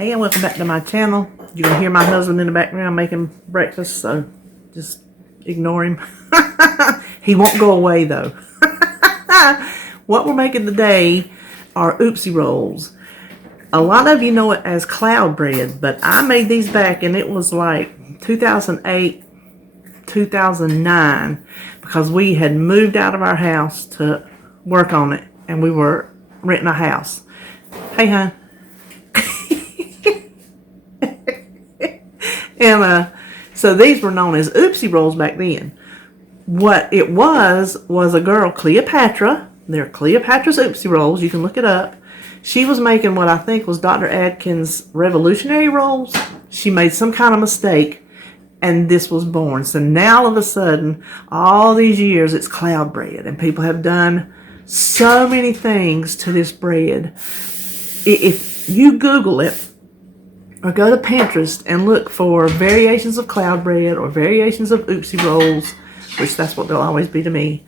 Hey, and welcome back to my channel. You can hear my husband in the background making breakfast, so just ignore him. He won't go away though. What we're making today are Oopsie rolls. A lot of you know it as cloud bread, but I made these back and it was like 2008, 2009, because we had moved out of our house to work on it and we were renting a house. Hey, hon. And so these were known as Oopsie rolls back then. What it was a girl, Cleopatra. They're Cleopatra's Oopsie rolls. You can look it up. She was making what I think was Dr. Atkins' revolutionary rolls. She made some kind of mistake, and this was born. So now all of a sudden, all these years, it's cloud bread, and people have done so many things to this bread. If you Google it, or go to Pinterest and look for variations of cloud bread or variations of Oopsie rolls, which that's what they'll always be to me,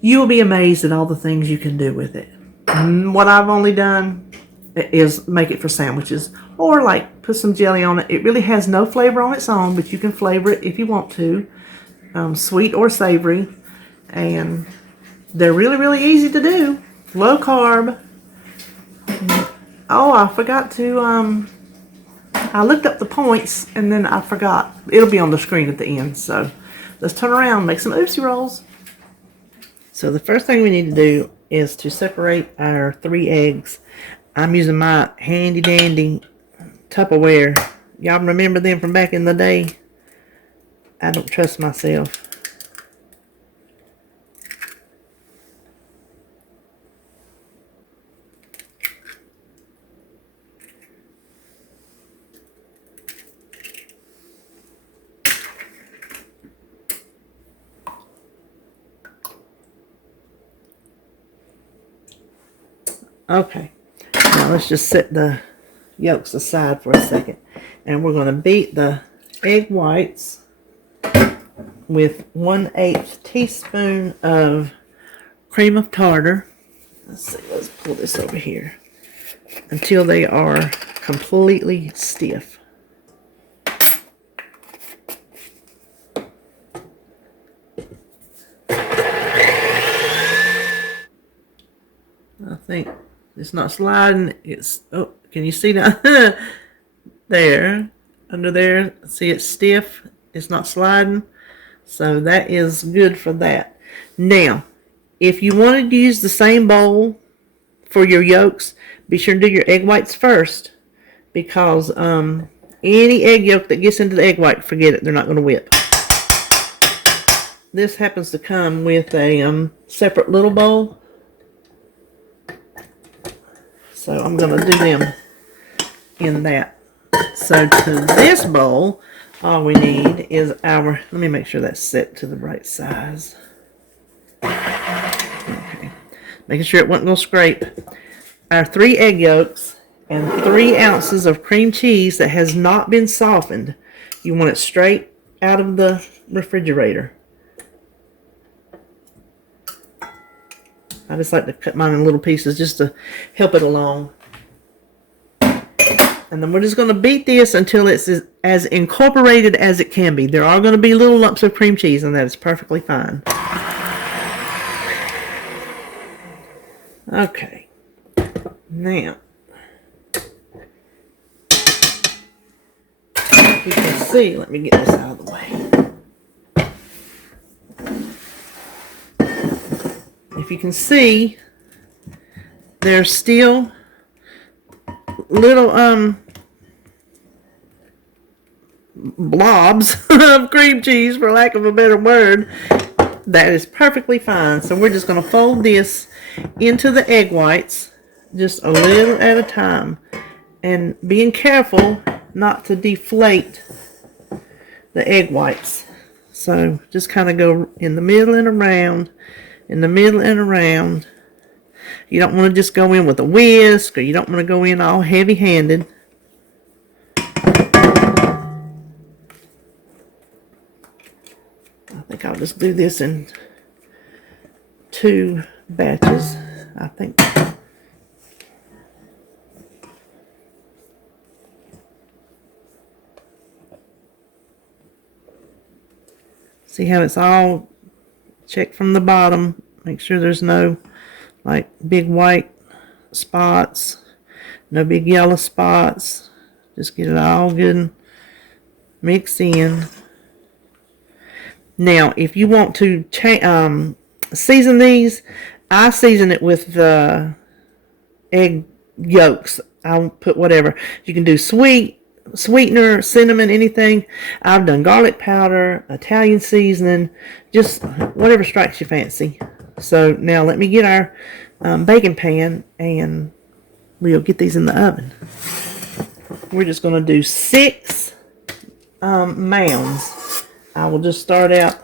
you will be amazed at all the things you can do with it. What I've only done is make it for sandwiches or like put some jelly on it. It really has no flavor on its own, but you can flavor it if you want to, sweet or savory. And they're really, really easy to do. Low carb. Oh, I forgot to... I looked up the points and then I forgot. It'll be on the screen at the end. So let's turn around and make some Oopsie rolls. So the first thing we need to do is to separate our 3 eggs. I'm using my handy dandy Tupperware. Y'all remember them from back in the day? I don't trust myself. Okay, now let's just set the yolks aside for a second. And we're going to beat the egg whites with 1/8 teaspoon of cream of tartar. Let's see, let's pull this over here. Until they are completely stiff. I think it's not sliding. It's, oh, can you see that? There, under there, see it's stiff. It's not sliding. So that is good for that. Now, if you wanted to use the same bowl for your yolks, be sure to do your egg whites first, because any egg yolk that gets into the egg white, forget it, they're not going to whip. This happens to come with a separate little bowl. So I'm going to do them in that. So to this bowl, all we need is our, let me make sure that's set to the right size. Okay. Making sure it wasn't going to scrape. Our 3 egg yolks and 3 ounces of cream cheese that has not been softened. You want it straight out of the refrigerator. I just like to cut mine in little pieces just to help it along. And then we're just going to beat this until it's as incorporated as it can be. There are going to be little lumps of cream cheese, and that is perfectly fine. Okay. Now, you can see, let me get this out of the way. If you can see, there's still little blobs of cream cheese, for lack of a better word. That is perfectly fine. So we're just going to fold this into the egg whites just a little at a time, and being careful not to deflate the egg whites. So just kind of go in the middle and around, in the middle and around. You don't want to just go in with a whisk, or you don't want to go in all heavy-handed. I think I'll just do this in 2 batches. I think See how it's all checked from the bottom. Make sure there's no like big white spots, no big yellow spots. Just get it all good and mixed in. Now, if you want to season these, I season it with the egg yolks. I'll put whatever. You can do sweetener, cinnamon, anything. I've done garlic powder, Italian seasoning, just whatever strikes your fancy. So now let me get our baking pan and we'll get these in the oven. We're just going to do 6 mounds. I will just start out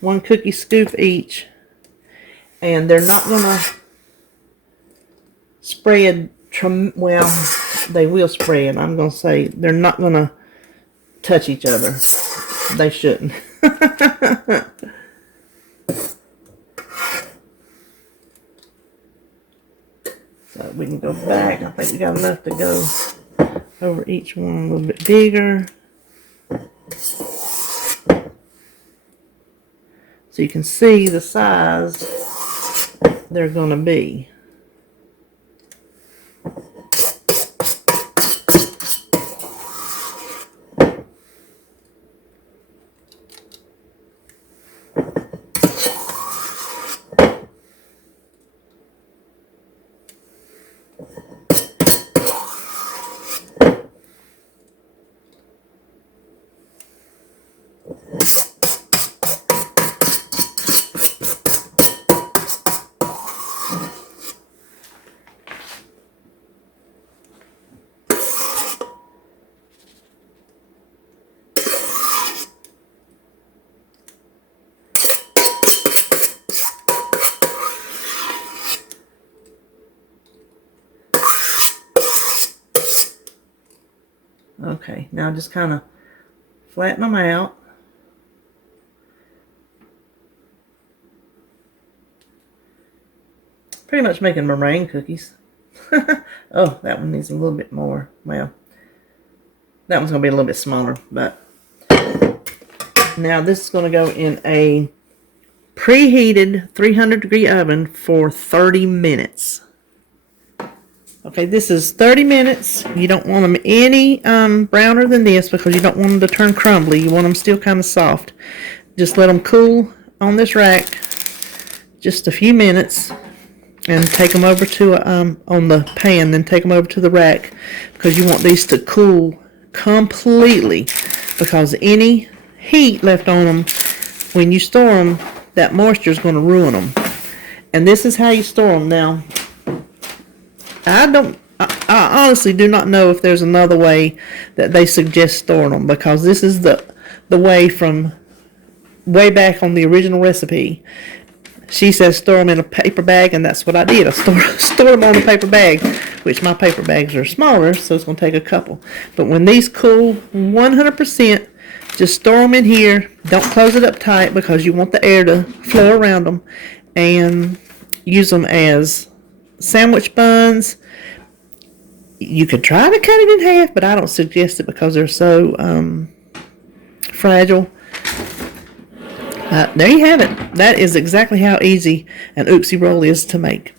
1 cookie scoop each, and they're not going to spread, well, they will spread. I'm going to say they're not going to touch each other. They shouldn't. So we can go back. I think we got enough to go over each one a little bit bigger. So you can see the size they're going to be. Okay, now just kind of flatten them out. Pretty much making meringue cookies. Oh, that one needs a little bit more. Well, that one's going to be a little bit smaller, but now this is going to go in a preheated 300-degree oven for 30 minutes. Okay, this is 30 minutes. You don't want them any browner than this because you don't want them to turn crumbly. You want them still kind of soft. Just let them cool on this rack just a few minutes and take them over to on the pan, then take them over to the rack because you want these to cool completely, because any heat left on them when you store them, that moisture is going to ruin them. And this is how you store them. Now, I honestly do not know if there's another way that they suggest storing them, because this is the way from way back on the original recipe. She says store them in a paper bag, and that's what I did. I store them on a paper bag, which my paper bags are smaller, so it's going to take a couple. But when these cool 100%, just store them in here. Don't close it up tight because you want the air to flow around them, and use them as sandwich buns. You could try to cut it in half, but I don't suggest it because they're so fragile. There you have it. That is exactly how easy an Oopsie roll is to make.